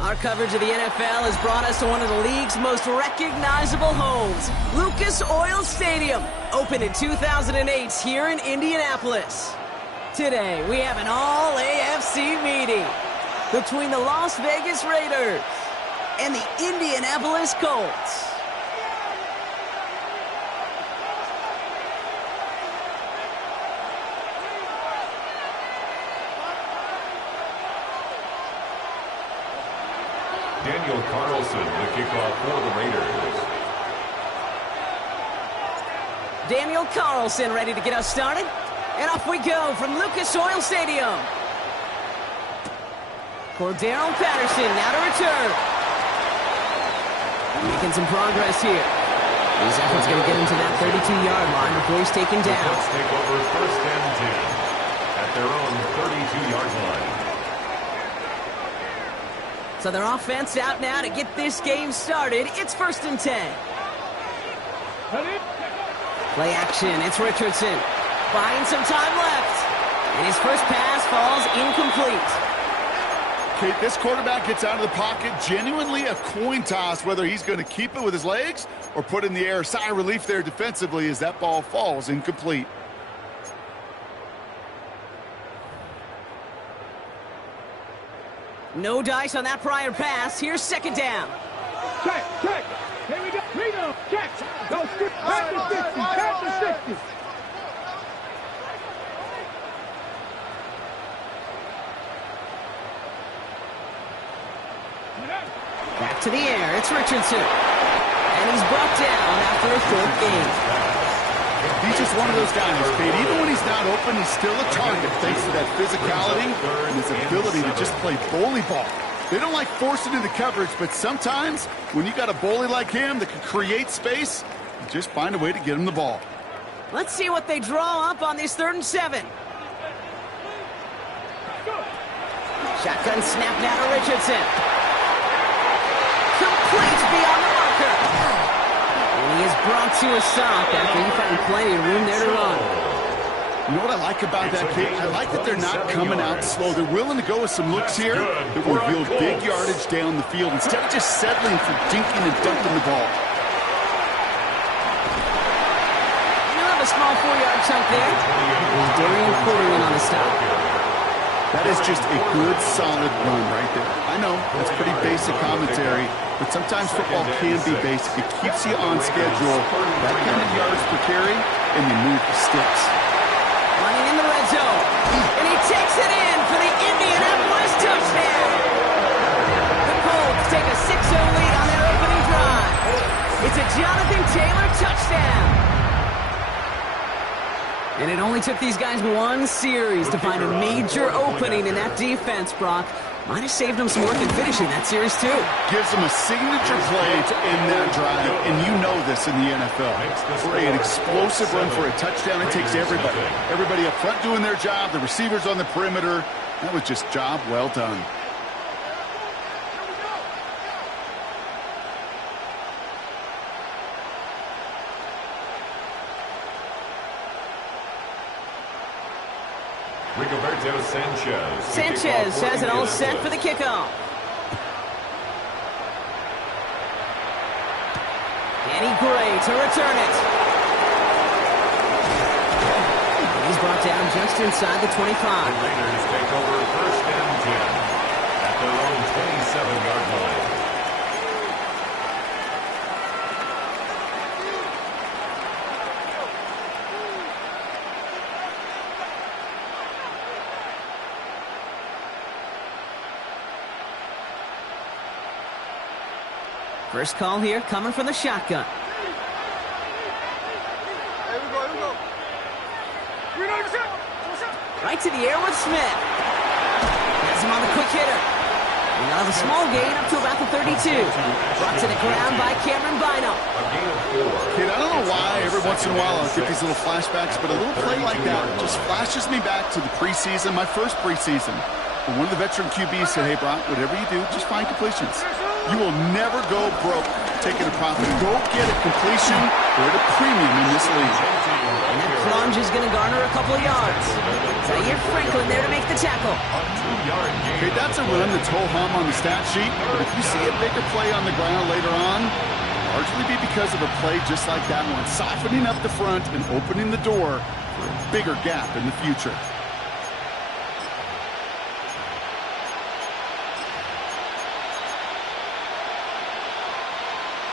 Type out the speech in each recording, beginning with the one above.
Our coverage of the NFL has brought us to one of the league's most recognizable homes, Lucas Oil Stadium, opened in 2008 here in Indianapolis. Today, we have an all-AFC meeting between the Las Vegas Raiders and the Indianapolis Colts. Daniel Carlson, the kickoff for the Raiders. Daniel Carlson ready to get us started. And off we go from Lucas Oil Stadium. Cordero Patterson now to return. Making some progress here. His effort's going to get him to that 32-yard line before he's taken down. Let's take over first and 10 at their own 32-yard line. So their offense out now to get this game started. It's first and 10. Play action. It's Richardson. Buying some time left. And his first pass falls incomplete. Kate, this quarterback gets out of the pocket. Genuinely a coin toss whether he's going to keep it with his legs or put in the air. Sigh of relief there defensively as that ball falls incomplete. No dice on that prior pass. Here's second down. Check. Here we go. Reno, check. Go skip. Back to 60. Back to 60. Back to the air. It's Richardson. And he's brought down after a short gain. He's just one of those guys, Kate. Even when he's not open, he's still a target thanks to that physicality and his ability to just play bully ball. They don't like forcing into coverage, but sometimes when you got a bully like him that can create space, you just find a way to get him the ball. Let's see what they draw up on this 3rd and 7. Shotgun snap now to Richardson. Complete beyond the marker. And he is brought to a stop after he found plenty of room there to run. You know what I like about that, Kate? I like that they're not coming out slow. They're willing to go with some looks here that will yield big yardage down the field instead of just settling for dinking and dunking the ball. You have a small 4-yard chunk there. And Darian Porter in on the stop. That is just a good, solid run right there. I know, that's pretty basic commentary, but sometimes football can be basic. It keeps you on schedule, that kind of yards per carry, and you move the sticks. Running in the red zone. And he takes it in for the Indianapolis touchdown. The Colts take a 6-0 lead on their opening drive. It's a Jonathan Taylor touchdown. And it only took these guys one series to find a major opening in that defense, Brock. Might have saved them some work in finishing that series, too. Gives them a signature play to end that drive, and you know this in the NFL. For an explosive run for a touchdown, it takes everybody. Everybody up front doing their job, the receivers on the perimeter. That was just job well done. Rigoberto Sanchez. Sanchez has it all set for the kickoff. Danny Gray to return it. He's brought down just inside the 25. The Raiders take over first and 10 at their own 27-yard line. First call here coming from the shotgun. Right to the air with Smith. Has him on the quick hitter. And they'll have a small gain up to about the 32. Brought to the ground by Cameron Bynum. Kid, I don't know why every once in a while I'll get these little flashbacks, but a little play like that just flashes me back to the preseason, my first preseason. And one of the veteran QBs said, hey, Brock, whatever you do, just find completions. You will never go broke taking a profit. Go get a completion. We're at a premium in this league. And that plunge is going to garner a couple of yards. Zaire Franklin there to make the tackle. Okay, that's a run that's ho-hum on the stat sheet, but if you see a bigger play on the ground later on, largely be because of a play just like that one, softening up the front and opening the door for a bigger gap in the future.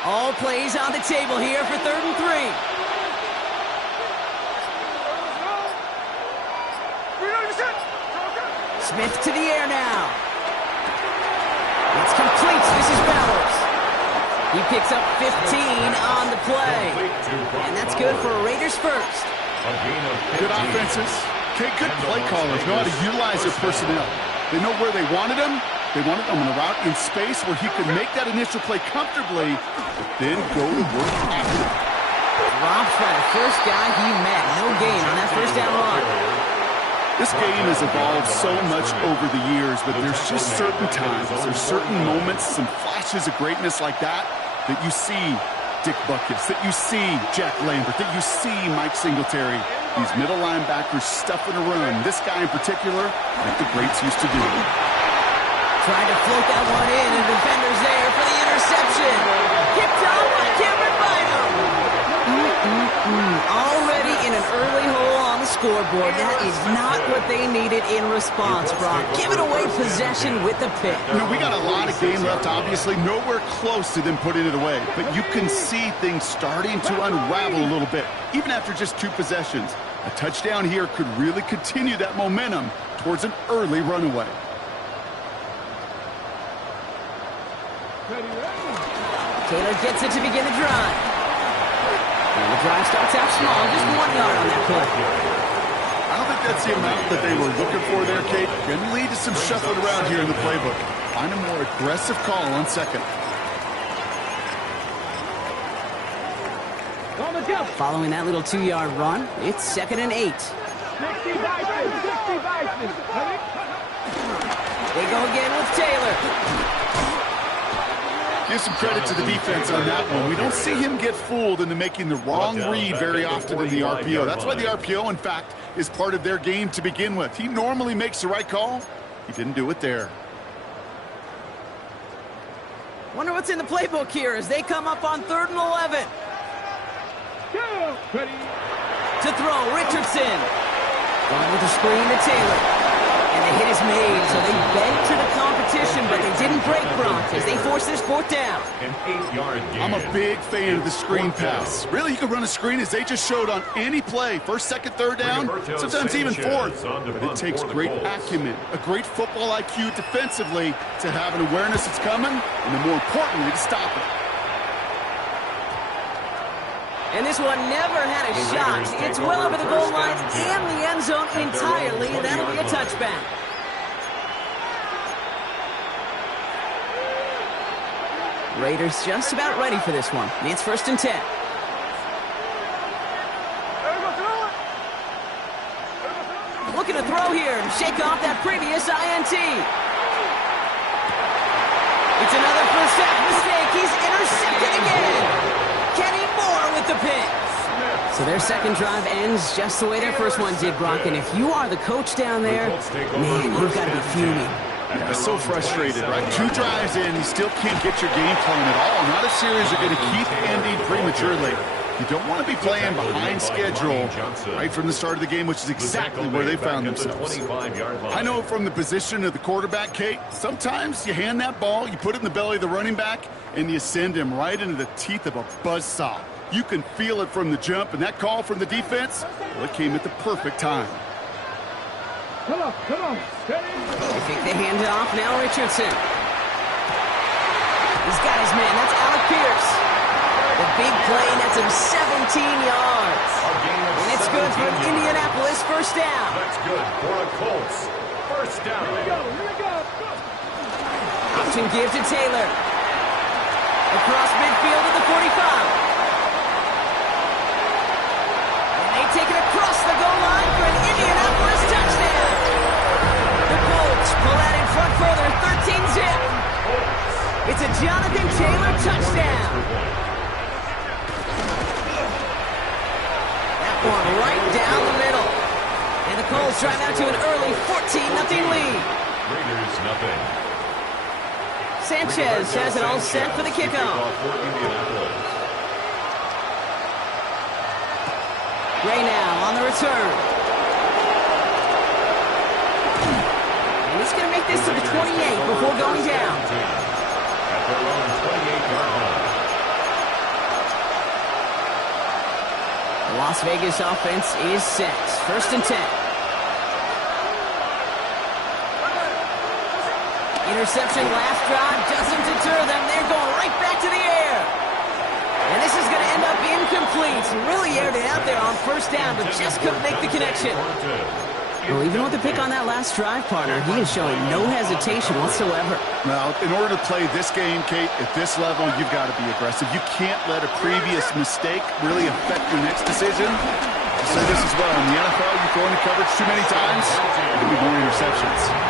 All plays on the table here for 3rd and 3. Smith to the air now. It's complete. This is Bowers. He picks up 15 on the play. And that's good for a Raiders first. Good offenses. Okay, good play callers know how to utilize their personnel. They know where they wanted them. They wanted him on a route in space where he could make that initial play comfortably, but then go to work after. Drops by the first guy he met. No gain on that first down run. This game has evolved so much over the years, but there's just certain times, there's certain moments, some flashes of greatness like that you see Dick Buckus, that you see Jack Lambert, that you see Mike Singletary. These middle linebackers stuffing a run. This guy in particular, like the greats used to do. Trying to float that one in, and defender's there for the interception. Kicked off by Cameron Bynum. Already in an early hole on the scoreboard. That is not what they needed in response, Brock. Giving away possession with the pick. You know, we got a lot of game left, obviously. Nowhere close to them putting it away. But you can see things starting to unravel a little bit, even after just 2 possessions. A touchdown here could really continue that momentum towards an early runaway. Taylor gets it to begin the drive. And the drive starts out small, just 1 yard on that play. I don't think that's the amount that they were looking for there, Kate. Can lead to some shuffling around here in the playbook. Find a more aggressive call on second. Following that little 2-yard run, it's 2nd and 8. 60 Bison, 60 Bison. They go again with Taylor. Give some credit to the defense on that one. We don't see him get fooled into making the wrong read very often in the RPO. That's why the RPO, in fact, is part of their game to begin with. He normally makes the right call. He didn't do it there. Wonder what's in the playbook here as they come up on 3rd and 11. To throw, Richardson. Going with the screen to Taylor. And the hit is made, so they bent to the competition, but they didn't break Brock as they force this 4th down. An 8-yard gain. I'm a big fan of the screen pass. Really, you can run a screen as they just showed on any play. 1st, 2nd, 3rd down, sometimes even 4th. But it takes great acumen, a great football IQ defensively to have an awareness it's coming, and then more importantly, to stop it. And this one never had a shot. It's well over the goal line and the end zone entirely, and that'll be a touchback. Raiders just about ready for this one. It's 1st and 10. Looking to throw here and shake off that previous INT. It's another first half mistake. He's intercepted again. Kenny Moore with the pick. So their 2nd drive ends just the way their first one did, Brock. And if you are the coach down there, man, you've got to be fuming. Yeah, so frustrated, right? 2 drives in, you still can't get your game plan at all. Not a series you're going to keep ending prematurely. You don't want to be playing behind schedule right from the start of the game, which is exactly where they found themselves. I know from the position of the quarterback, Kate, sometimes you hand that ball, you put it in the belly of the running back, and you send him right into the teeth of a buzzsaw. You can feel it from the jump, and that call from the defense, well, it came at the perfect time. Come on, steady. They take the handoff, now Richardson. He's got his man, that's Alec Pierce. The big play nets him 17 yards. And it's good for an Indianapolis 1st down. That's good for a Colts 1st down. Here we go. A Option give to Taylor. Across midfield at the 45. And they take it across the goal line for an Indianapolis touchdown. The Colts pull out in front further, 13-zip. It's a Jonathan Taylor touchdown. That one right down the middle. And the Colts drive out to an early 14-0 lead. Raiders nothing. Sanchez has it all set for the kickoff. Gray now on the return. And he's going to make this to the 28 before going down. At their own 28-yard line. The Las Vegas offense is set. 1st and 10. Interception last drive doesn't deter them. They're going right back to the air. And this is going to end up incomplete. Really aired it out there on 1st down, but just couldn't make the connection. Well, even with the pick on that last drive, partner, he is showing no hesitation whatsoever. Well, in order to play this game, Kate, at this level, you've got to be aggressive. You can't let a previous mistake really affect your next decision. I say this as well. In the NFL, you throw into coverage too many times, there'll be more interceptions.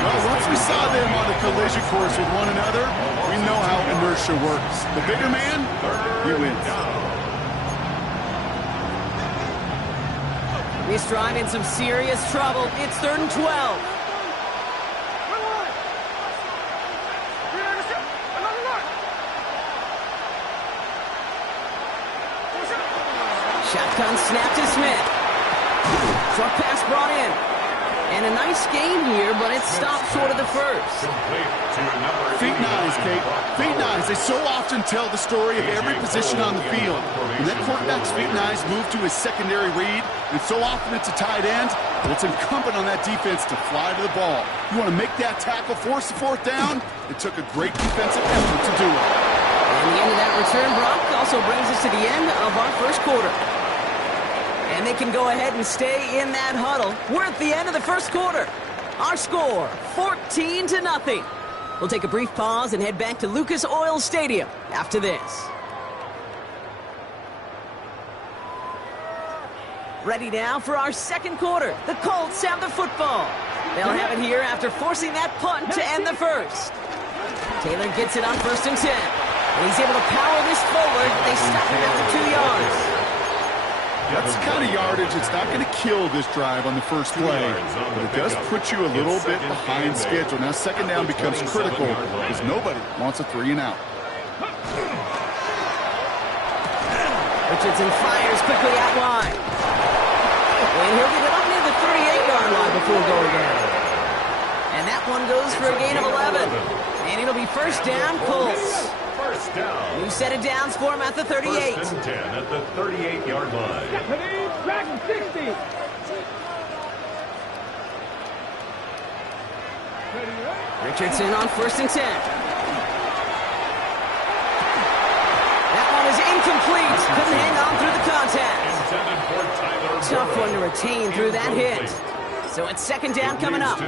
Well, once we saw them on the collision course with one another, we know how inertia works. The bigger man, he wins. This drive in some serious trouble. It's 3rd and 12. Shotgun snap to Smith. Short pass brought in. And a nice game here, but it's stopped short of the first. Feet nice, Kate. Feet nice. They so often tell the story of every position on the field. When that quarterback's feet nice move to his secondary read, and so often it's a tight end, well, it's incumbent on that defense to fly to the ball. You want to make that tackle, force the 4th down? It took a great defensive effort to do it. And the end of that return, Brock, also brings us to the end of our 1st quarter. And they can go ahead and stay in that huddle. We're at the end of the 1st quarter. Our score, 14-0. We'll take a brief pause and head back to Lucas Oil Stadium after this. Ready now for our 2nd quarter. The Colts have the football. They'll have it here after forcing that punt to end the first. Taylor gets it on 1st and 10. And he's able to power this forward. They stop him after 2 yards. That's the kind of yardage that's not going to kill this drive on the first play, but it does put you a little bit behind schedule. Now 2nd down becomes critical because nobody wants a 3-and-out. Richardson fires quickly out wide. And he'll get it up near the 38-yard line before going down. And that one goes for a gain of 11. And it'll be 1st down, Colts. First down. New set of downs for him at the 38. 1st and 10 at the 38-yard line. Dragon 60. Richardson on 1st and 10. That one is incomplete. Couldn't hang on through the contact. Tough one to retain through that hit. So it's 2nd down coming up.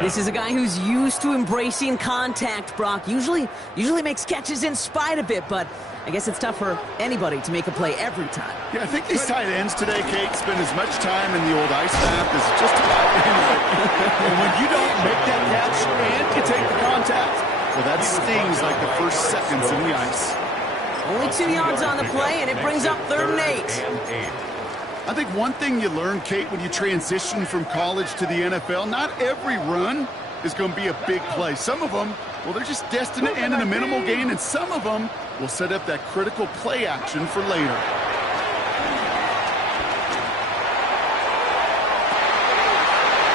This is a guy who's used to embracing contact, Brock. Usually makes catches in spite of it, but I guess it's tough for anybody to make a play every time. Yeah, I think these tight ends today, Kate, spend as much time in the old ice bath as just about anybody. And when you don't make that catch and you take the contact, well, that stings like the first seconds in the ice. Only 2 yards on the play, and it brings up 3rd and 8. I think one thing you learn, Kate, when you transition from college to the NFL, not every run is going to be a big play. Some of them, well, they're just destined to end in a minimal gain, and some of them will set up that critical play action for later.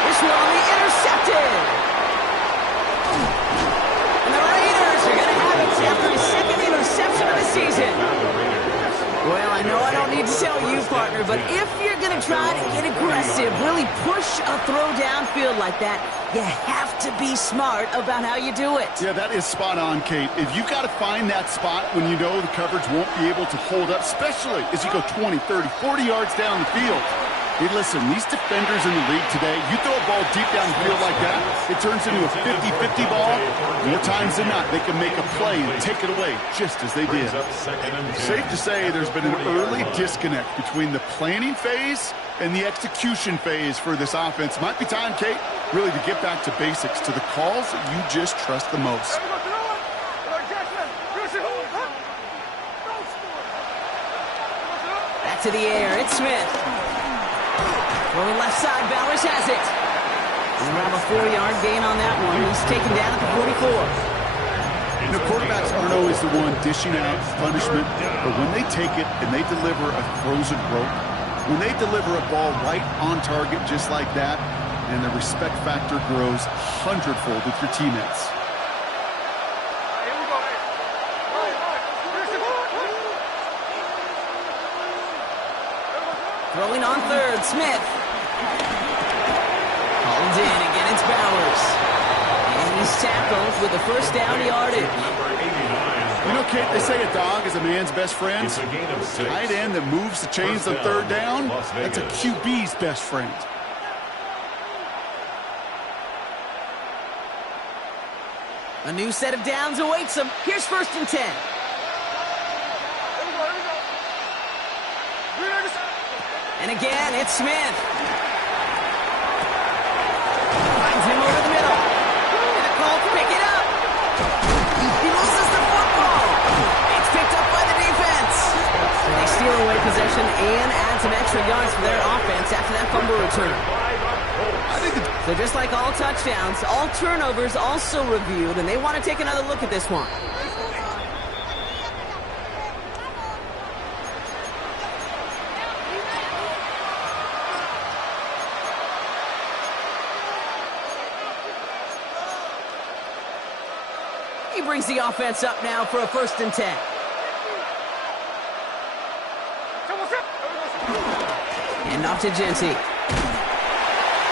This one will be intercepted. And the Raiders are going to have it after his 2nd interception of the season. Well, I know I don't need to tell you, partner, but if you're going to try to get aggressive, really push a throw downfield like that, you have to be smart about how you do it. Yeah, that is spot on, Kate. If you've got to find that spot when you know the coverage won't be able to hold up, especially as you go 20, 30, 40 yards down the field, Hey, listen, these defenders in the league today, you throw a ball deep down the field like that, it turns into a 50-50 ball. More times than not, they can make a play and take it away just as they did. Safe to say there's been an early disconnect between the planning phase and the execution phase for this offense. Might be time, Kate, really to get back to basics, to the calls that you just trust the most. Back to the air, it's Smith. Throwing left side, Bowers has it. He'll have a 4-yard gain on that one. He's taken down at the 44. You know, quarterbacks aren't always the one dishing out punishment, but when they take it and they deliver a frozen rope, when they deliver a ball right on target just like that, and the respect factor grows hundredfold with your teammates. Throwing on third, Smith. Hauled in, again it's Bowers. And he's tackled with the first down yardage. You know, Kate, they say a dog is a man's best friend. It's a gain of 6. Tight end that moves the chains on third down, that's a QB's best friend. A new set of downs awaits him. Here's 1st and 10. And again, it's Smith. Finds him over the middle. And the Colts pick it up. He loses the football. It's picked up by the defense. They steal away possession and add some extra yards for their offense after that fumble return. So just like all touchdowns, all turnovers also reviewed, and they want to take another look at this one. He brings the offense up now for a 1st and 10. And off to Genty.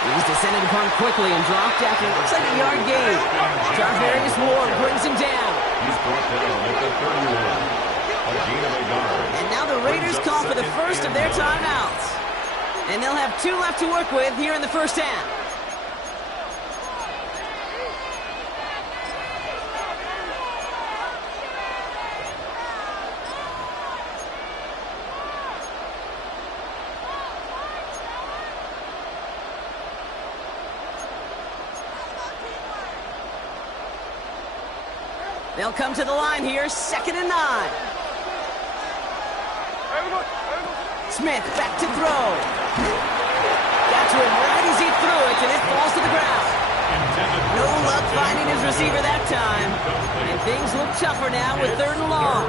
He's descended upon quickly and dropped after it looks like a yard gain. Tarvarius Ward brings him down. He's brought down at the 31. A gain of a yard. And now the Raiders call for the first of their timeouts. And they'll have 2 left to work with here in the first half. They'll come to the line here, 2nd and 9. Smith back to throw. Got to him right as he threw it, and it falls to the ground. No luck finding his receiver that time. And things look tougher now with 3rd and long.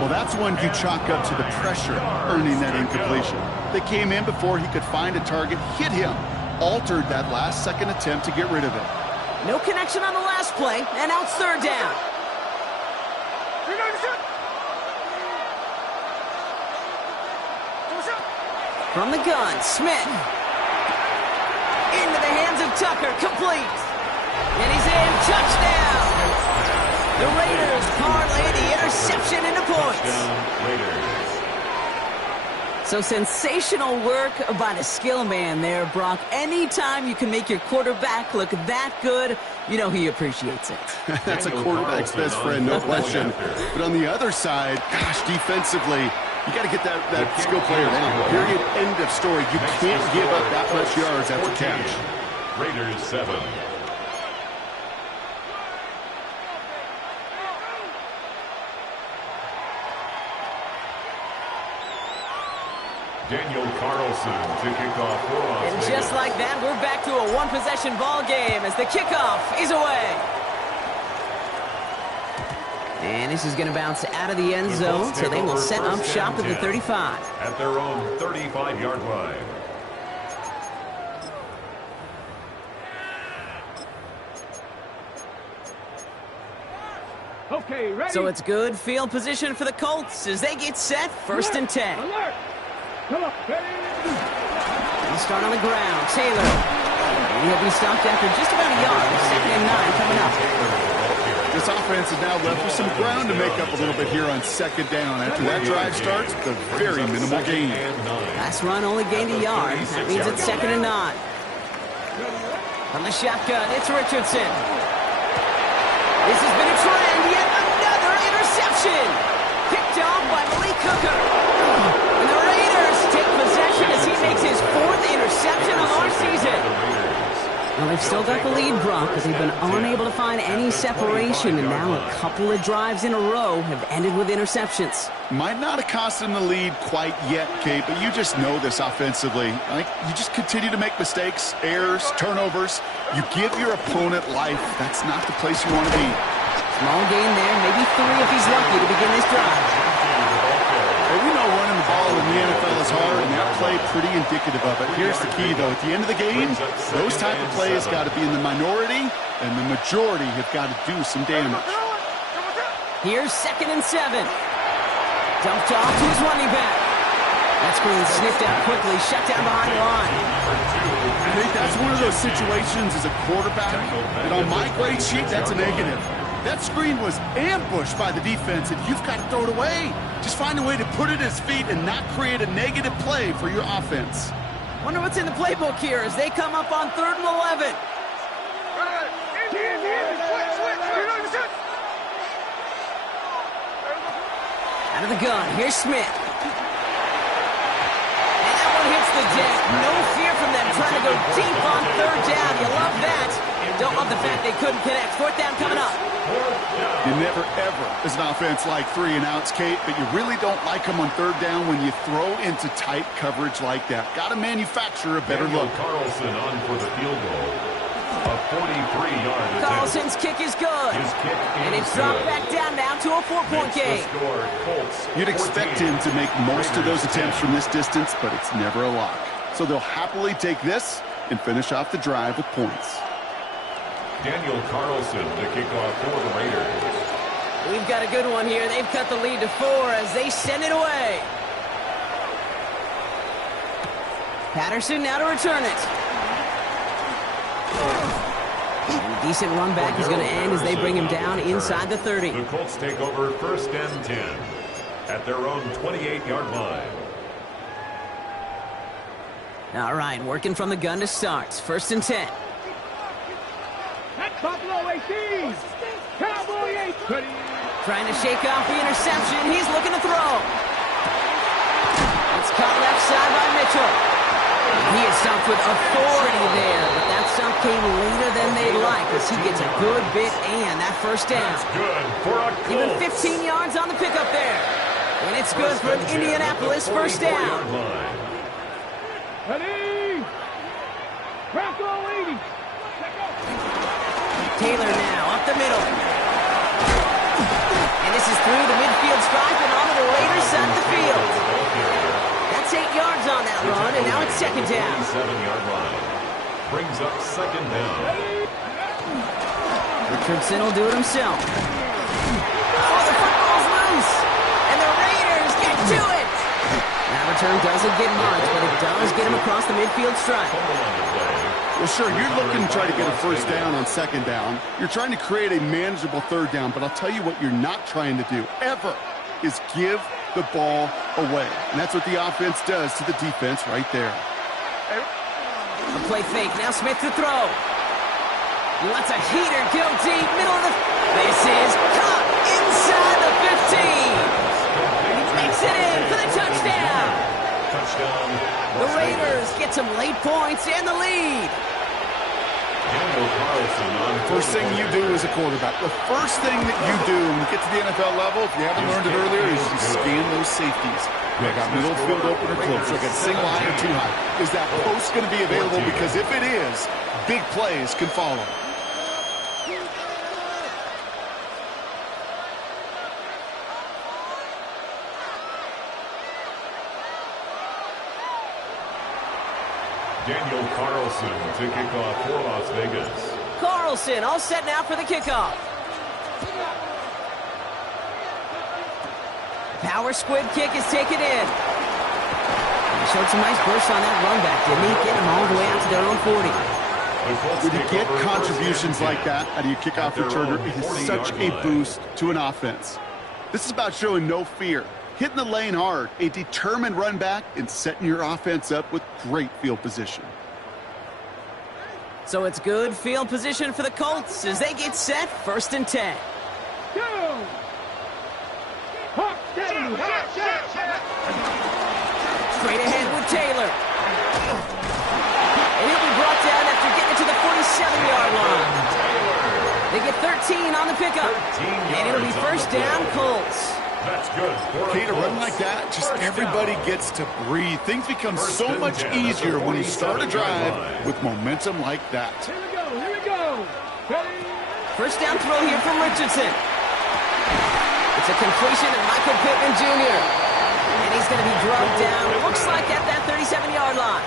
Well, that's one you chalk up to the pressure earning that incompletion. They came in before he could find a target, hit him, altered that last-second attempt to get rid of it. No connection on the last play, and now it's 3rd down. From the gun, Smith. Into the hands of Tucker, complete. And he's in, touchdown. The Raiders parlay the interception into points. So sensational work by the skill man there, Brock. Anytime you can make your quarterback look that good, you know he appreciates it. That's a quarterback's best friend, no question. But on the other side, gosh, defensively, you got to get that skill player down. Period, end of story. You can't give up that much yards after catch. Raiders 7. Daniel Carlson to kick off for Las And Vegas. just like that, we're back to a one-possession ball game as the kickoff is away. And this is going to bounce out of the end zone, so they will set up shop at the 35. At their own 35-yard line. Okay, ready? So it's good field position for the Colts as they get set, 1st and 10. Alert! Come on, ready? They'll start on the ground. Taylor. And he'll be stopped after just about a yard. 2nd and 9 coming up. You This offense is now left with some ground to make up a little bit here on second down. After that drive starts, the very minimal gain. Last run only gained a yard. That means it's 2nd and 9. From the shotgun, it's Richardson. This has been a trend. Yet another interception. Picked off by Malik Hooker. And the Raiders take possession as he makes his 4th interception of our season. Well, they've still got the lead, Brock, but they've been unable to find any separation, and now a couple of drives in a row have ended with interceptions. Might not have cost them the lead quite yet, Kate, but you just know this offensively. Like, you just continue to make mistakes, errors, turnovers. You give your opponent life. That's not the place you want to be. Small gain there, maybe 3 if he's lucky to begin this drive. Well, we know running the ball in the NFL is hard, and that play pretty indicative of it. Here's the key, though. At the end of the game, those type of plays got to be in the minority, and the majority have got to do some damage. Here's 2nd and 7. Dumped off to his running back. That screen sniffed out quickly, shut down behind the line. I think that's one of those situations as a quarterback that on my grade sheet, that's a negative. That screen was ambushed by the defense, and you've got to throw it away. Just find a way to put it at his feet and not create a negative play for your offense. Wonder what's in the playbook here as they come up on 3rd and 11. Out of the gun, here's Smith. And that one hits the deck. No fear from them trying to go deep on 3rd down. You love that. Don't love the fact they couldn't connect. 4th down coming up. You never, ever, as an offense, like 3 and outs, Kate, but you really don't like them on 3rd down when you throw into tight coverage like that. Got to manufacture a better look. Carlson on for the field goal. A 43-yard attempt. Carlson's kick is good. And it's dropped back down now to a 4-point game. You'd expect him to make most of those attempts from this distance, but it's never a lock. So they'll happily take this and finish off the drive with points. Daniel Carlson, the kickoff for the Raiders. We've got a good one here. They've cut the lead to 4 as they send it away. Patterson now to return it. A decent run back is going to end as they bring him down inside the 30. The Colts take over 1st and 10 at their own 28-yard line. All right, working from the gun to start. 1st and 10. Buffalo 18. Cowboy 8. Trying to shake off the interception. He's looking to throw. It's caught left side by Mitchell. He is stumped with authority there, but that stump came later than they'd like as he gets a good bit and that 1st down. That's good for a Colts. Even 15 yards on the pickup there. And it's good for an Indianapolis 1st down. Ready? Bronco 80. Taylor now up the middle. And this is through the midfield stripe and onto the Raiders side of the field. That's 8 yards on that run, and now it's 2nd down. 7-yard line. Brings up 2nd down. Richardson will do it himself. Oh, the football's loose. And the Raiders get to it. That return doesn't get much, but it does get him across the midfield stripe. Well, sure, you're looking to try to get a 1st down on 2nd down. You're trying to create a manageable 3rd down, but I'll tell you what you're not trying to do, ever, is give the ball away. And that's what the offense does to the defense right there. A play fake. Now Smith to throw. He lets a heater go deep. Middle of the... This is caught inside the 15. He makes it in for the touchdown. Touchdown. The Raiders get some late points and the lead. First thing you do as a quarterback, the first thing that you do when you get to the NFL level, if you haven't learned it earlier, is you scan those safeties. I got middle field open or close. I got single high or too high. Is that post going to be available? Because if it is, big plays can follow. Daniel Carlson to kick off for Las Vegas. Carlson all set now for the kickoff. Power squid kick is taken in. He showed some nice bursts on that run back, didn't he? Getting them all the way out to their own 40. When you get contributions like that out of your kickoff returner, it is such a boost to an offense. This is about showing no fear, hitting the lane hard, a determined run back, and setting your offense up with great field position. So it's good field position for the Colts as they get set, 1st and 10. Go! Hawk, steady, hawk, Straight ahead with Taylor. And he'll be brought down after getting to the 47-yard line. They get 13 on the pickup. And it'll be 1st down, Colts. That's good. Okay, to run like that, just everybody gets to breathe. Things become so much easier when you start a drive with momentum like that. Here we go, here we go. Ready? 1st down throw here from Richardson. It's a completion of Michael Pittman Jr. And he's going to be drugged down, it looks like at that 37-yard line.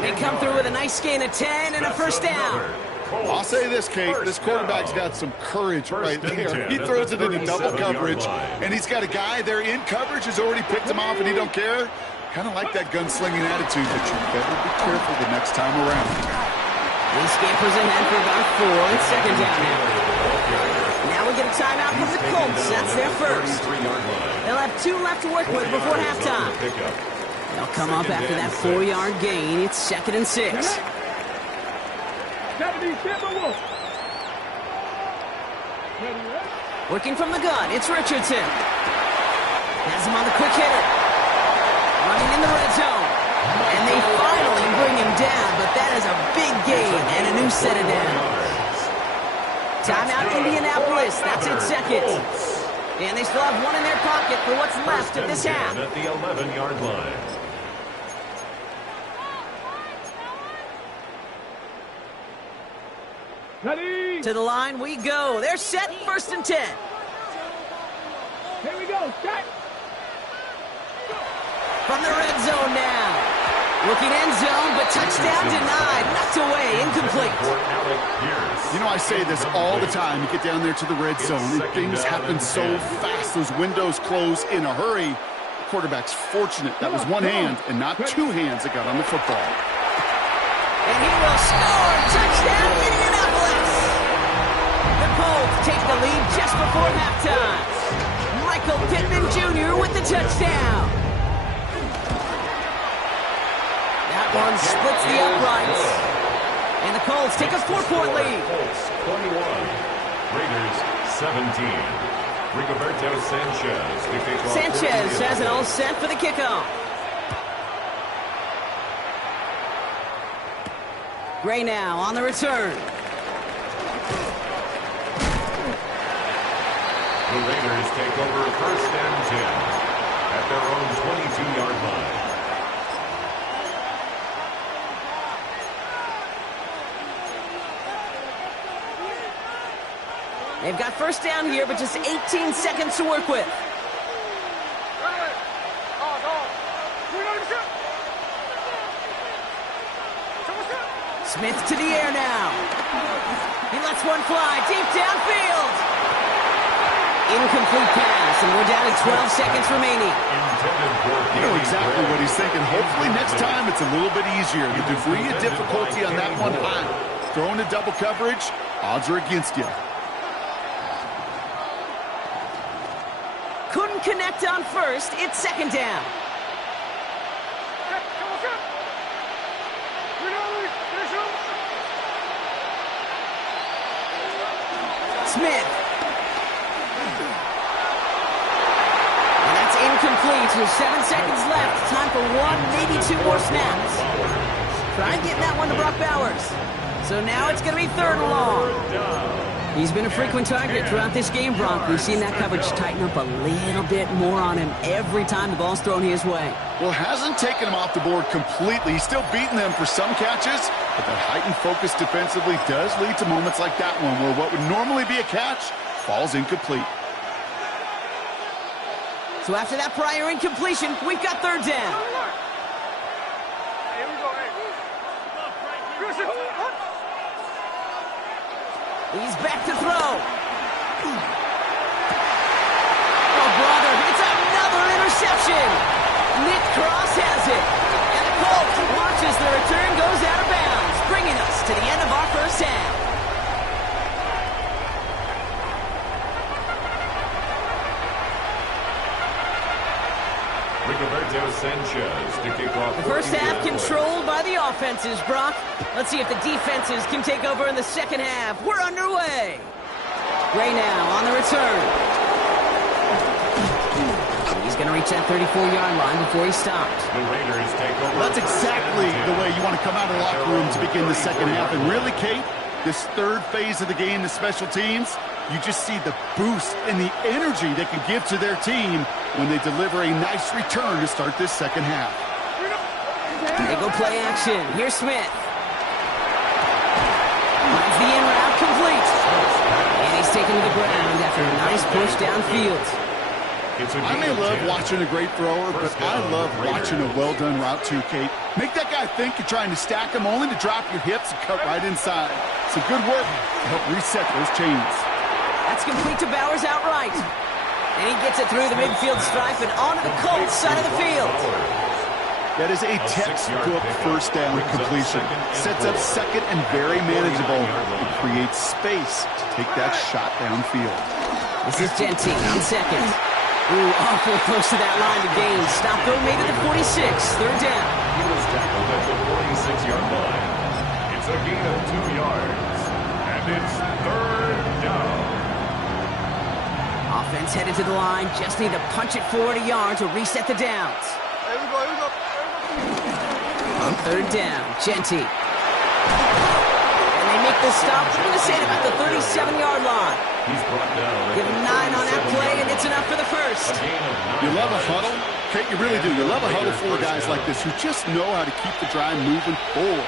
They come through with a nice gain of 10 and a 1st down. I'll say this, Kate, this quarterback's got some courage right there. He throws it into double coverage, and he's got a guy there in coverage who's already picked him off, and he don't care. Kind of like that gunslinging attitude, but you better be careful the next time around. He scampers ahead for about 4. It's 2nd down now. Now we get a timeout from the Colts. That's their first. They'll have 2 left to work with before halftime. They'll come up after that 4-yard gain. It's 2nd and 6. 70, Wolf. Working from the gun, it's Richardson. Has him on the quick hitter. Running in the red zone. And they finally bring him down, but that is a big gain and a new set of downs. Timeout Indianapolis, that's its 2nd. And they still have 1 in their pocket for what's left of this half. At the 11-yard line. Ready? To the line we go. They're set, 1st and 10. Here we go, set. From the red zone now. Looking end zone, but touchdown denied. Knocked away, incomplete. You know, I say this all the time. You get down there to the red zone, and things happen so fast. Those windows close in a hurry. The quarterback's fortunate. That was one hand and not 2 hands that got on the football. And he will score. Touchdown, Indianapolis. The Colts take the lead just before halftime. Michael Pittman Jr. with the touchdown. That one splits the uprights. And the Colts take a 4-point lead. Colts 21, Raiders 17. Rigoberto Sanchez. Sanchez has it all set for the kickoff. Gray now on the return. The Raiders take over 1st and 10 at their own 22-yard line. They've got 1st down here, but just 18 seconds to work with. Smith to the air now. He lets one fly deep downfield. Incomplete pass, and we're down to 12 seconds remaining. You know exactly what he's thinking. Hopefully next time it's a little bit easier. The degree of difficulty on that one high. Throwing to double coverage, odds are against you. Couldn't connect on 1st. It's 2nd down. Smith. And that's incomplete. There's 7 seconds left. Time for 1, maybe 2 more snaps. Try and get that one to Brock Bowers. So now it's going to be 3rd and long. He's been a frequent target throughout this game, Brock. We've seen that coverage tighten up a little bit more on him every time the ball's thrown his way. Well, hasn't taken him off the board completely. He's still beating them for some catches, but that heightened focus defensively does lead to moments like that one where what would normally be a catch falls incomplete. So after that prior incompletion, we've got 3rd down. He's back to throw. Oh, brother, it's another interception. Nick Cross has it. And the Colts watches the return goes out of bounds, bringing us to the end The first half controlled by the offenses, Brock. Let's see if the defenses can take over in the second half. We're underway. Gray now on the return. He's going to reach that 34-yard line before he stops. The Raiders take over. That's exactly the way you want to come out of the locker room to begin the second half. And really, Kate, this third phase of the game, the special teams, you just see the boost and the energy they can give to their team when they deliver a nice return to start this second half. They go play action. Here's Smith. Finds the in route complete. And he's taken to the ground after a nice push downfield. I may love watching a great thrower, but I love watching a well-done route too, Kate. Make that guy think you're trying to stack him only to drop your hips and cut right inside. So good work to help reset those chains. That's complete to Bowers outright. And he gets it through the midfield stripe and onto the Colts side of the field. That is a textbook first down completion. Sets up second and very manageable. It creates space to take that shot downfield. This is Genty on second. Ooh, awful close to that line to gain. Stop though made it to 46. Third down. He was tackled at the 46-yard line. It's a gain of 2 yards. And it's third down. Offense headed to the line. Just need to punch it 40 yards or reset the downs. Here we go. On third down, Genty. And they make the stop. I'm going to say it about the 37-yard line. He's brought down. Give him 9 on that play, and it's enough for the first. You love a huddle? Kate, you really do. You love a huddle full of guys like this who just know how to keep the drive moving forward.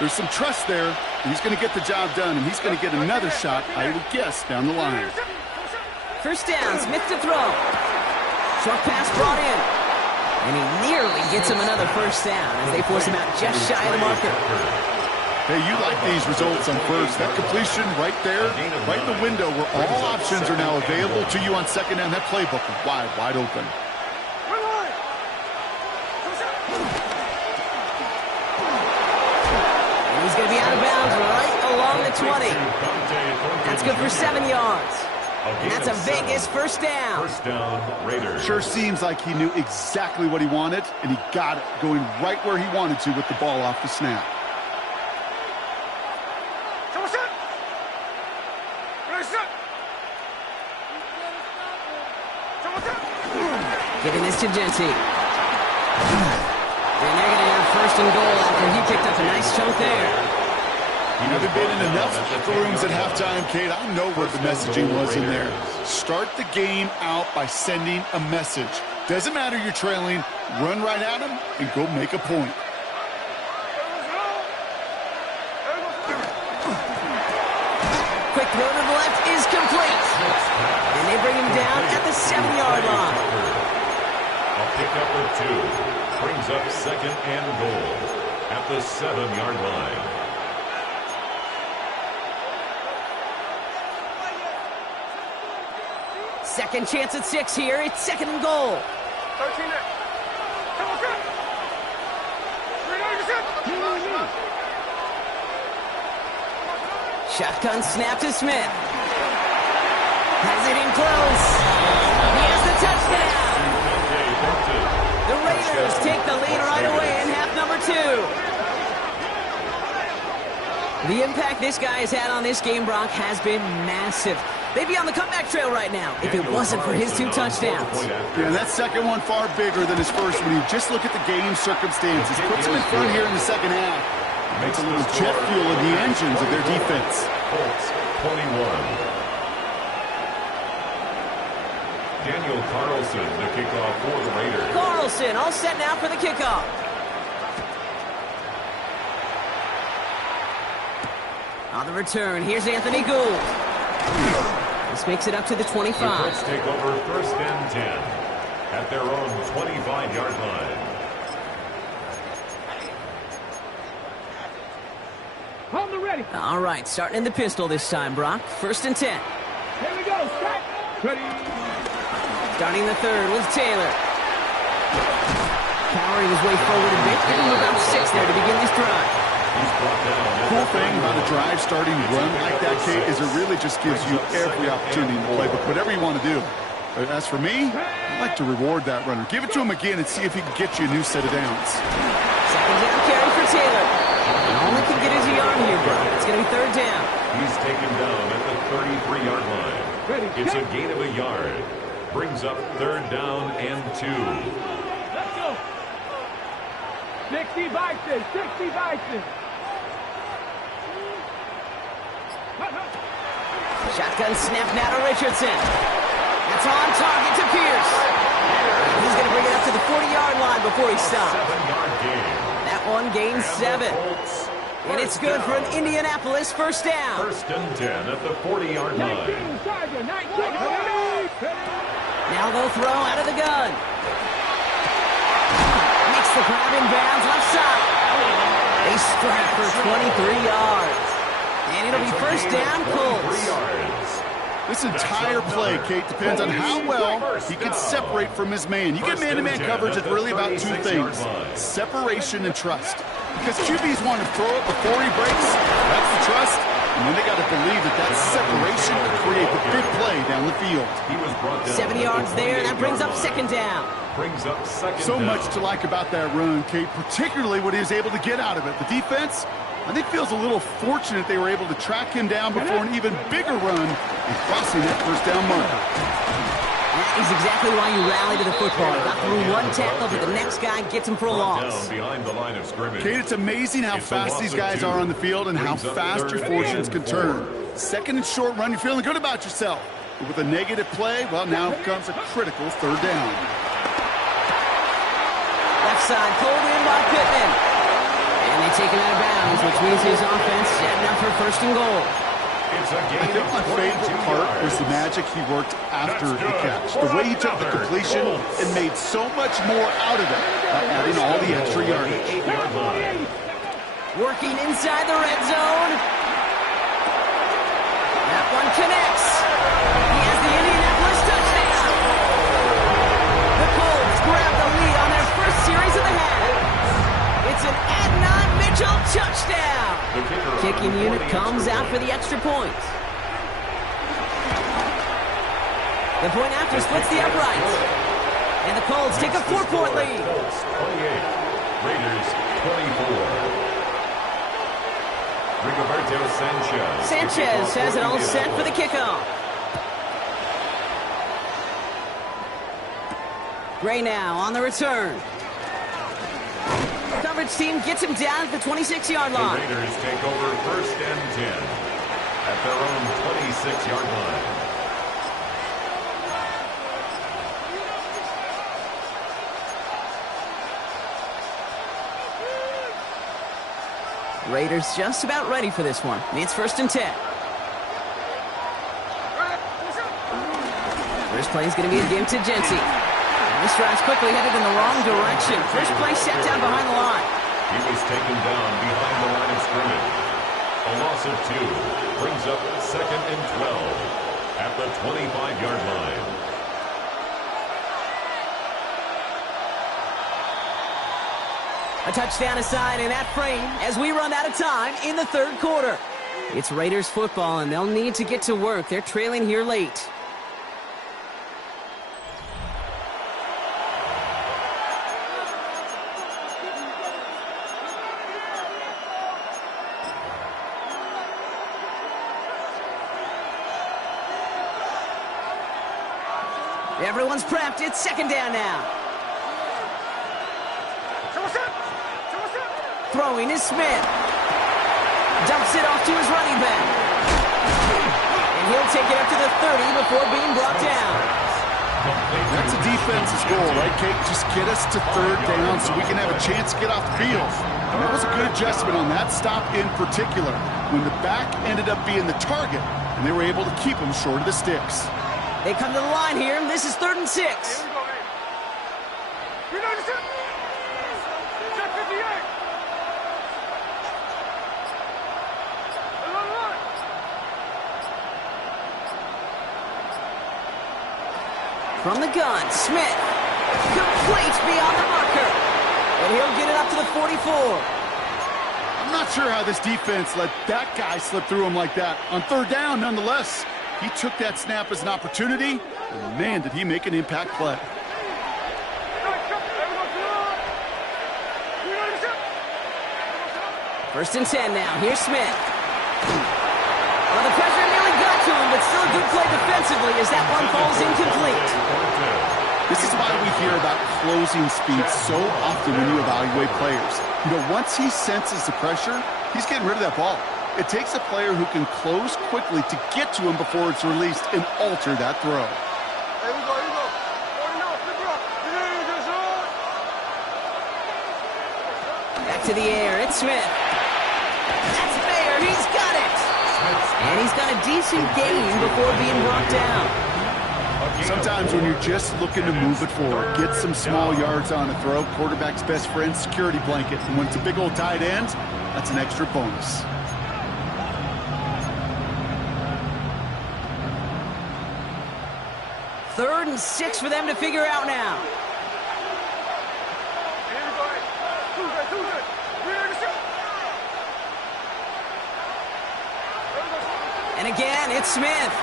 There's some trust there. He's going to get the job done, and he's going to get another shot, I would guess, down the line. First down, Smith to throw. Short pass brought in. And he nearly gets him another first down as they force him out just shy of the marker. Hey, you like these results on first. That completion right there, right in the window where all options are now available to you on second down. That playbook is wide open. And he's going to be out of bounds right along the 20. That's good for 7 yards. And that's a Vegas first down. First down, Raiders. Sure seems like he knew exactly what he wanted, and he got it, going right where he wanted to with the ball off the snap. Giving this to Genty. And they're going to have first and goal after he picked up a nice chunk there. You haven't been in enough locker rooms at halftime, Kate. I know what the messaging was in there. Start the game out by sending a message. Doesn't matter you're trailing, run right at them and go make a point. Quick throw to the left is complete. And they bring him down at the 7-yard line. A pickup of 2. Brings up second and goal at the 7-yard line. Second chance at 6 here. It's second and goal. 13 there. Shotgun snap to Smith. Has it in close. He has the touchdown. The Raiders take the lead right away in half number 2. The impact this guy has had on this game, Brock, has been massive. They'd be on the comeback trail right now if it wasn't for his 2 touchdowns. Yeah, that second one far bigger than his first when you just look at the game circumstances. Puts him in front here in the second half. Makes a little jet fuel in the engines of their defense. Colts 21. Daniel Carlson, the kickoff for the Raiders. Carlson all set now for the kickoff. On the return, here's Anthony Gould. This makes it up to the 25. The Colts take over first and 10 at their own 25-yard line. On the ready. All right, starting in the pistol this time, Brock. First and 10. Here we go. Set. Ready. Starting the third with Taylor. Powering his way forward a bit. Give him about 6 there to begin this drive. Cool thing about a drive starting run like that, Kate, is it really just gives you every opportunity to play. But whatever you want to do, But as for me, I'd like to reward that runner. Give it to him again and see if he can get you a new set of downs. Second down carry for Taylor. Only can get his yard here, bro. It's going to be third down. He's taken down at the 33-yard line. It's a gain of a yard. Brings up third down and 2. Let's go. 60 Bison. 60 Bison. Shotgun snap now to Richardson. That's on target to Pierce. He's going to bring it up to the 40-yard line before he stops. 7-yard gain. That one gains 7. And it's good for an Indianapolis first down. First and 10 at the 40-yard line. 19, Sergeant. 19. Now they'll throw out of the gun. Makes the grab in bounds left side. They strike for 23 yards. And it'll be first down, Colts. This entire play, Kate, depends on how well he can separate from his man. You get man-to-man coverage, it's really about 2 things: separation and trust. Because QBs want to throw it before he breaks. That's the trust. And then they got to believe that separation can create the big play down the field. 7 yards there, and that brings up second down. So much to like about that run, Kate, particularly what he was able to get out of it. The defense, I think, feels a little fortunate they were able to track him down before an even bigger run and crossing that first down marker. That is exactly why you rally to the football. Got through one tackle, but the next guy gets him for a loss. Behind the line of scrimmage. Kate, it's amazing how fast these guys are on the field and how fast your fortunes can turn. Second and short run, you're feeling good about yourself. But with a negative play, well, now comes a critical third down. Left side pulled in by Pittman. And they take him out of bounds, which means his offense setting up for first and goal. I think my favorite part was the magic he worked after the catch. The way he took the completion and made so much more out of it by adding all the extra yardage. Working inside the red zone. That one connects. He has the Indianapolis touchdown. The Colts grab the lead on their first series of the half. It's an Adnan Mitchell touchdown. Kicking unit comes out for the extra point. The point after splits the uprights. And the Colts take a 4-point lead. 28. Raiders 24. Rigoberto Sanchez. Sanchez has it all set for the kickoff. Gray now on the return. Coverage team gets him down at the 26-yard line. The Raiders take over first and 10 at their own 26-yard line. Raiders just about ready for this one. It's first and 10. First play is going to be a game to Jency. This drive's quickly headed in the wrong direction. First play set down behind the line. He was taken down behind the line of scrimmage. A loss of 2 brings up second and 12 at the 25-yard line. A touchdown aside in that frame as we run out of time in the third quarter. It's Raiders football, and they'll need to get to work. They're trailing here late. Everyone's prepped. It's second down now. Throwing is Smith. Dumps it off to his running back. And he'll take it up to the 30 before being brought down. That's a defense's goal, right, Kate? Just get us to third down so we can have a chance to get off the field. And that was a good adjustment on that stop in particular, when the back ended up being the target, and they were able to keep him short of the sticks. They come to the line here. This is third and 6. From the gun, Smith. Complete beyond the marker. And he'll get it up to the 44. I'm not sure how this defense let that guy slip through him like that. On third down, nonetheless, he took that snap as an opportunity, And man, did he make an impact play. First and 10 now. Here's Smith. Well, the pressure nearly got to him, but still a good play defensively as that one falls incomplete. This is why we hear about closing speed so often when you evaluate players. You know, once he senses the pressure, he's getting rid of that ball. It takes a player who can close quickly to get to him before it's released and alter that throw. Back to the air. It's Smith. That's Bayer. He's got it. And he's got a decent gain before being brought down. Sometimes when you're just looking to move it forward, get some small yards on a throw, quarterback's best friend, security blanket. And when it's a big old tight end, that's an extra bonus. Third and 6 for them to figure out now. And again, it's Smith.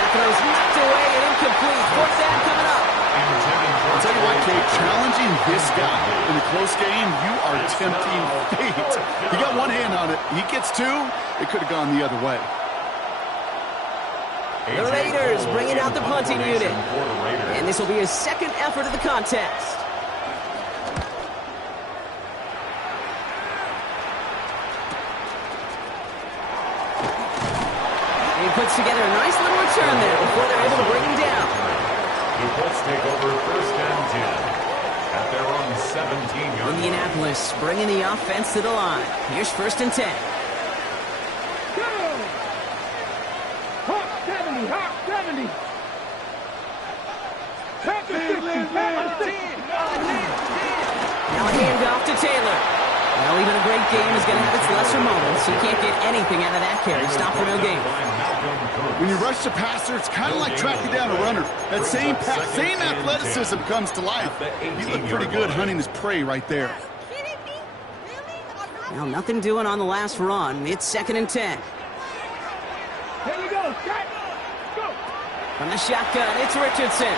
That throw's knocked away and incomplete. Fourth down coming up. I'll tell you what, Kate, challenging this guy in a close game, you are tempting fate. He got one hand on it. He gets two. It could have gone the other way. The Raiders bringing out the punting unit. And this will be his second effort of the contest. He puts together a nice little return there before they're able to bring him down. The Colts take over first and 10 at their own 17-yard line. Indianapolis bringing the offense to the line. Here's first and 10. Go! Hawk 70, Hawk 70. Pack the 50, pack the 10. Now a handoff to Taylor. Well, even a great game is going to have its lesser moments. You can't get anything out of that carry. Stop for no gain. When you rush the passer, it's kind of like tracking down a runner. That same pass, same athleticism comes to life. He looked pretty good hunting his prey right there. Well, nothing doing on the last run. It's second and 10. Here we go, Jack. Go. From the shotgun, it's Richardson.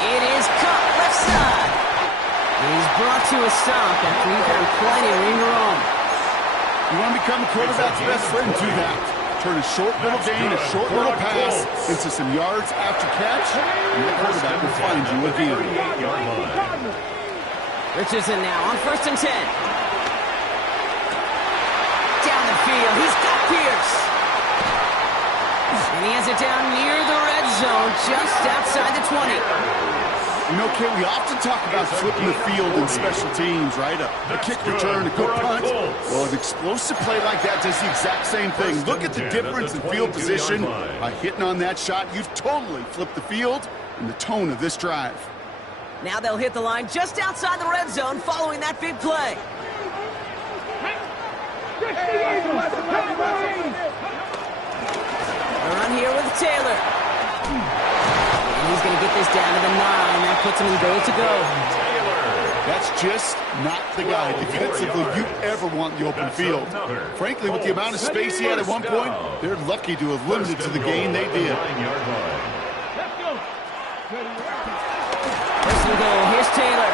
It is cut left side. He's brought to a stop after he found plenty of room to roam. You want to become a quarterback's best friend, do that. Turn a short little gain, a short little pass into some yards after catch, and the quarterback will find you again. Richardson now on first and 10. Down the field, he's got Pierce. And he has it down near the red zone, just outside the 20. You know, Kay, we often talk about flipping the field in special teams, right? A kick return, a good punt. Well, an explosive play like that does the exact same thing. Look at the difference in field position. By hitting on that shot, you've totally flipped the field and the tone of this drive. Now they'll hit the line just outside the red zone following that big play. The run here with Taylor. And he's going to get this down to the 9. That puts him in goal to go. That's just not the guy defensively you ever want in the open field. Frankly, with the amount of space he had at one point, they're lucky to have limited to the gain they did. First and goal, here's Taylor.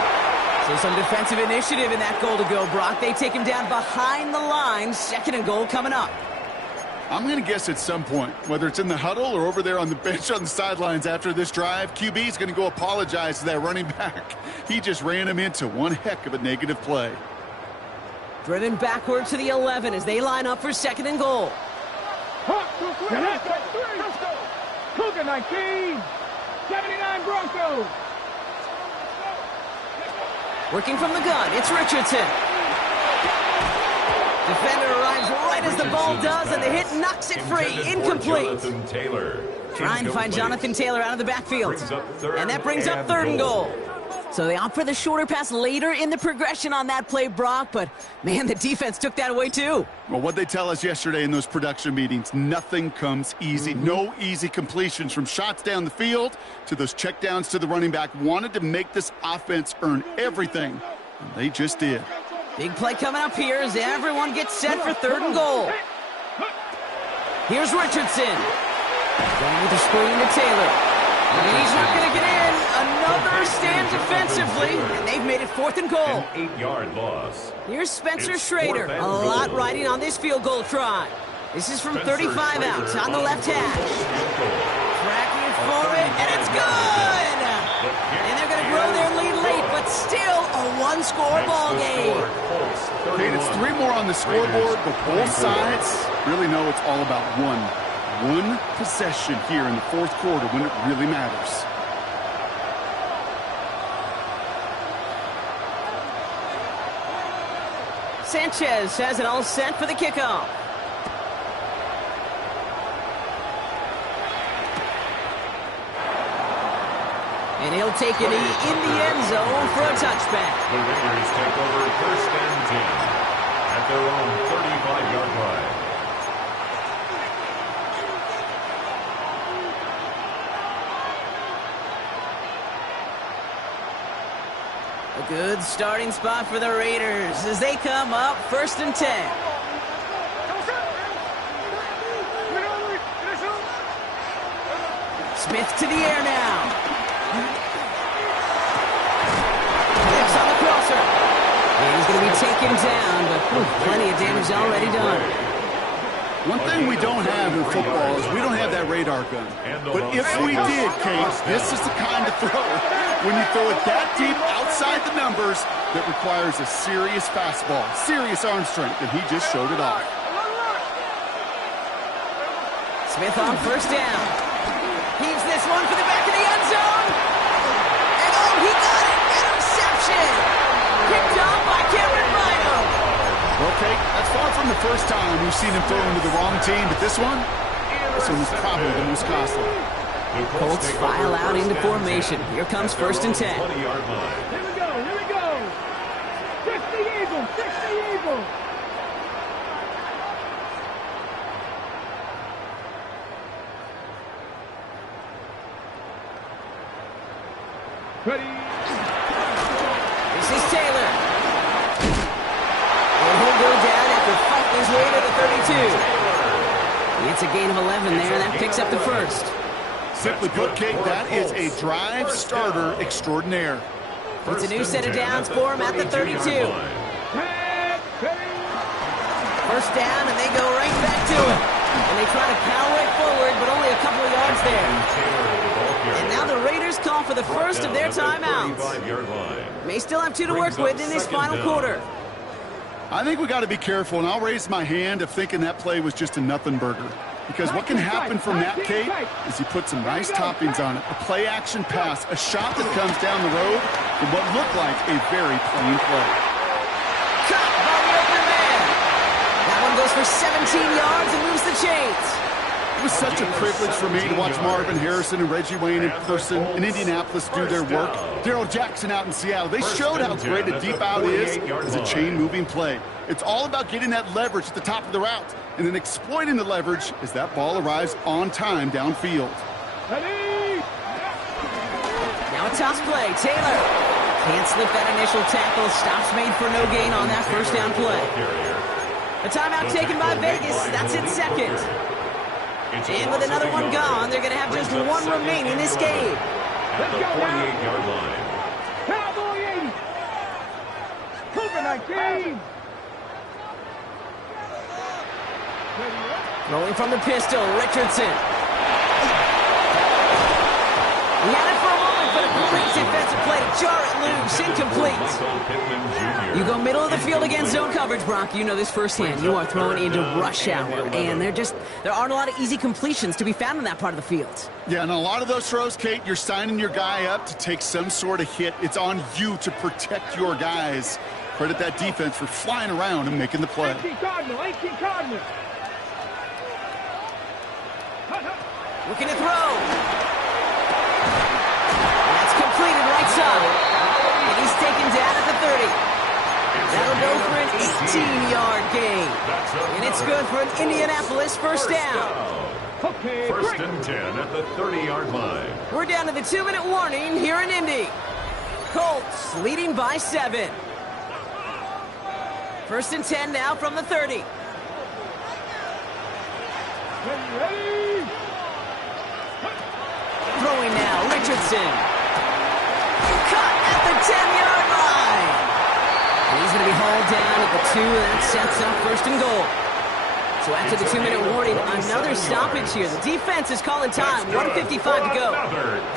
So some defensive initiative in that goal to go, Brock. They take him down behind the line. Second and goal coming up. I'm going to guess at some point, whether it's in the huddle or over there on the bench on the sidelines after this drive, QB is going to go apologize to that running back. He just ran him into one heck of a negative play. Driven backward to the 11 as they line up for second and goal. Cougar 19, 79 Broncos. Working from the gun, it's Richardson. Defender arrives right as the ball does, and the hit knocks it free. Incomplete. Trying to find Jonathan Taylor out of the backfield. And that brings up third and goal. So they opt for the shorter pass later in the progression on that play, Brock. But, man, the defense took that away, too. Well, what they tell us yesterday in those production meetings, nothing comes easy. No easy completions from shots down the field to those checkdowns to the running back. Wanted to make this offense earn everything, and they just did. Big play coming up here as everyone gets set for third and goal. Here's Richardson. Going with the screen to Taylor. And he's not going to get in. Another stand defensively, and they've made it 4th and goal. An 8-yard loss. Here's Spencer It's Schrader. 4th and A lot goal. riding on this field goal try. This is from Spencer 35 out Schrader on the left hash. field goal. Tracking for it, and it's good! And they're going to grow their lead late, but still a one-score ball game. Kate, it's 3 more on the scoreboard, but both sides really know it's all about one possession here in the 4th quarter when it really matters. Sanchez has it all set for the kickoff. And he'll take a knee in the end zone for a touchback. The Raiders take over 1st and 10 at their own 35-yard line. A good starting spot for the Raiders as they come up 1st and 10. Smith to the air now. Lips on the crosser. And he's going to be taken down, but plenty of damage already done. One thing we don't have in football is we don't have that radar gun. But if we did, Kate, this is the kind of throw, when you throw it that deep outside the numbers, that requires a serious fastball, serious arm strength, and he just showed it off. Smith on 1st down. Heaves this one for the back of the end zone. And oh, he got it! Interception! Picked up by Cameron Rhino. Well, Kate, that's far from the first time we've seen him throw into the wrong team, but this one was probably the most costly. Colts file out into formation. Here comes 1st and 10. 20-yard line. Here we go, here we go. Fix the eagle, fix the eagle. Ready. This is Taylor. And he'll go down after fighting his way to the 32. It's a gain of 11 there, and that picks up the 1st. Simply put, Kate, that is a drive starter extraordinaire. It's a new set of downs for him at the 32. 1st down, and they go right back to it. And they try to power it forward, but only a couple of yards there. And now the Raiders call for the first of their timeouts. May still have 2 to work with in this final quarter. I think we got to be careful, and I'll raise my hand of thinking that play was just a nothing burger. Because what can happen from that, Kate, is you put some nice toppings on it. A play-action pass, a shot that comes down the road from what looked like a very plain play. Caught by the open man. That one goes for 17 yards and moves the chains. It was such a privilege for me to watch Marvin Harrison and Reggie Wayne in person in Indianapolis do their work. Daryl Jackson out in Seattle. They showed how great a deep out is as a chain-moving play. It's all about getting that leverage at the top of the route and then exploiting the leverage as that ball arrives on time downfield. Ready. Now a toss play. Taylor can't slip that initial tackle. Stops made for no gain on that 1st down play. A timeout taken by Vegas. That's its 2nd. And with another one gone, they're going to have just 1 remaining in this game. At the 48-yard line. Cowboy 80. Cooper 19. Rolling from the pistol, Richardson. He had it for a moment, but a great defensive play to jar it loose. Incomplete. You go middle of the field against zone coverage, Brock. You know this firsthand. You are thrown into rush hour, and there aren't a lot of easy completions to be found in that part of the field. Yeah, and a lot of those throws, Kate, you're signing your guy up to take some sort of hit. It's on you to protect your guys. Credit that defense for flying around and making the play. 18 Cardinal, 18 Cardinal. Looking to throw. That's completed right side. And he's taken down at the 30. That'll go for an 18-yard gain. And it's good for an Indianapolis 1st down. Okay, 1st and 10 at the 30-yard line. We're down to the 2-minute warning here in Indy. Colts leading by 7. 1st and 10 now from the 30. Ready. Throwing now, Richardson. Cut at the 10-yard line. And he's going to be hauled down at the 2, and that sets up first and goal. So after the 2-minute warning, another stoppage here. The defense is calling time. 1:55 to go.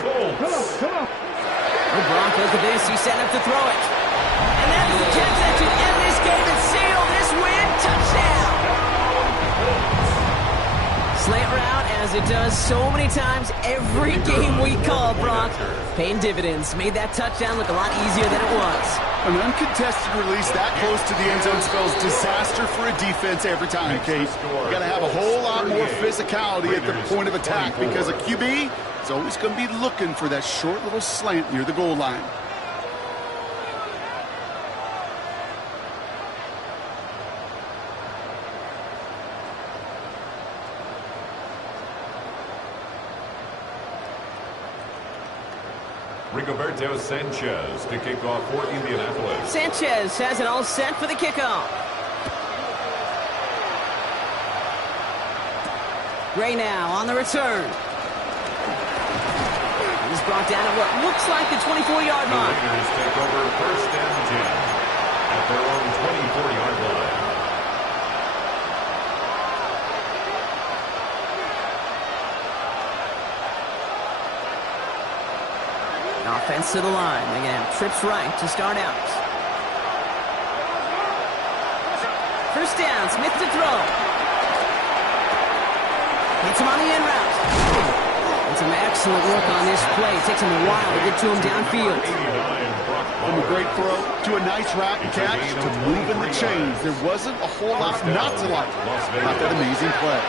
Come on. The Broncos with this. He's set up to throw it. And that is the catch that should end this game and seal this win. Touchdown! Slant route, as it does so many times every game we call, Brock. Paying dividends. Made that touchdown look a lot easier than it was. An uncontested release that close to the end zone spells disaster for a defense every time, Kate. You got to have a whole lot more physicality at the point of attack because a QB is always going to be looking for that short little slant near the goal line. Rigoberto Sanchez to kick off for Indianapolis. Sanchez has it all set for the kickoff. Gray now on the return. He's brought down at what looks like the 24-yard line. The Raiders take over first and 10 at their own 24-yard line. Offense to the line. They're going to have trips right to start out. First down, Smith to throw. Hits him on the end route. And some excellent work on this play. It takes him a while to get to him downfield. From a great throw to a nice route and catch to moving the chains. There wasn't a whole lot not to like about that amazing play.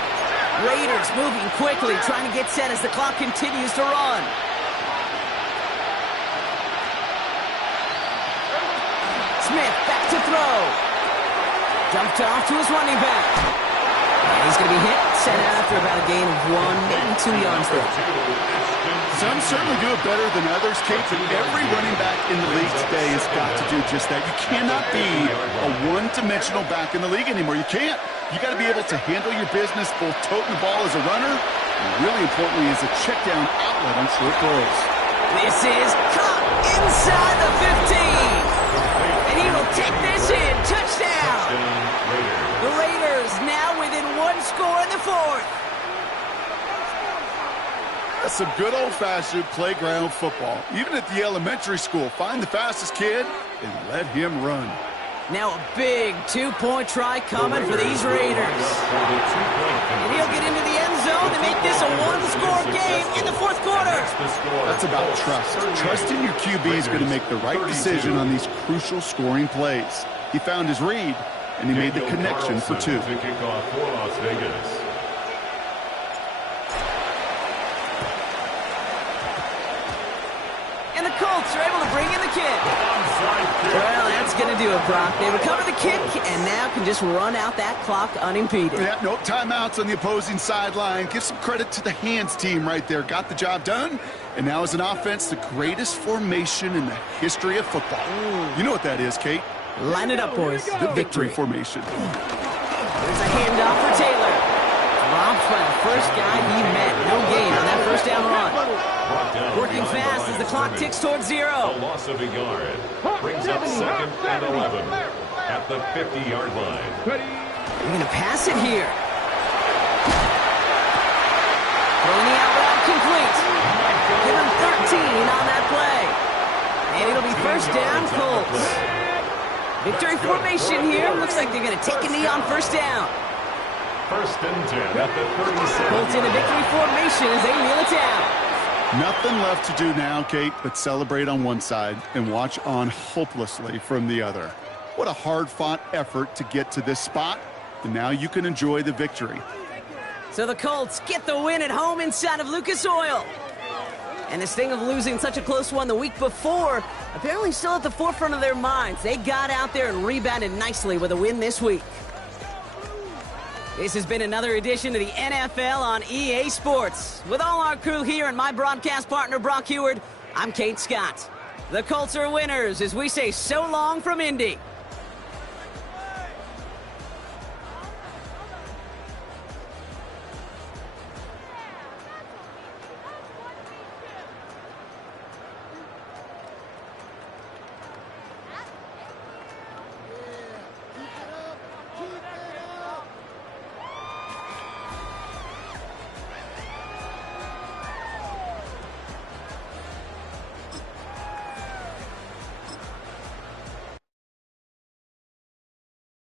Raiders moving quickly, trying to get set as the clock continues to run. Smith back to throw. Dumped off to his running back. And he's going to be hit, set after about a gain of 1, maybe 2 yards there. Some certainly do it better than others, Kate, but every running back in the league today has got to do just that. You cannot be a one-dimensional back in the league anymore. You can't. You got to be able to handle your business, both toting the ball as a runner, and really importantly as a check-down outlet on short throws. This is caught inside the 15. And he will take this in. Touchdown. The Raiders now within 1 score in the 4th. That's some good old-fashioned playground football. Even at the elementary school, find the fastest kid and let him run. Now a big 2-point try coming for these Raiders. And he'll get into the end zone to make this a 1-score game in the 4th quarter. That's about trust. Trusting your QB is going to make the right decision on these crucial scoring plays. He found his read, and he made the connection for 2. To kick off for Las Vegas. And the Colts are able to bring in the kick. Well, that's going to do it, Brock. They recover the kick and now can just run out that clock unimpeded. Yeah, no timeouts on the opposing sideline. Give some credit to the hands team right there. Got the job done. And now as an offense, the greatest formation in the history of football. You know what that is, Kate? Line it up, boys. The victory formation. There's a handoff for Taylor. Dropped by the first guy he met. No gain on that first down run. Working fast as the clock ticks towards 0. A loss of a yard brings up 2nd and 11 at the 50-yard line. They're going to pass it here. Throwing the out route complete. Give him 13 on that play. And it'll be first down, Colts. Victory formation here. Looks like they're going to take a knee on first down. First and 10 at the 37. Colts in a victory formation as they kneel it down. Nothing left to do now, Kate, but celebrate on one side and watch on hopelessly from the other. What a hard-fought effort to get to this spot, and now you can enjoy the victory. So the Colts get the win at home inside of Lucas Oil. And the sting of losing such a close one the week before, apparently still at the forefront of their minds. They got out there and rebounded nicely with a win this week. This has been another edition of the NFL on EA Sports. With all our crew here and my broadcast partner, Brock Heward, I'm Kate Scott. The Colts are winners as we say so long from Indy.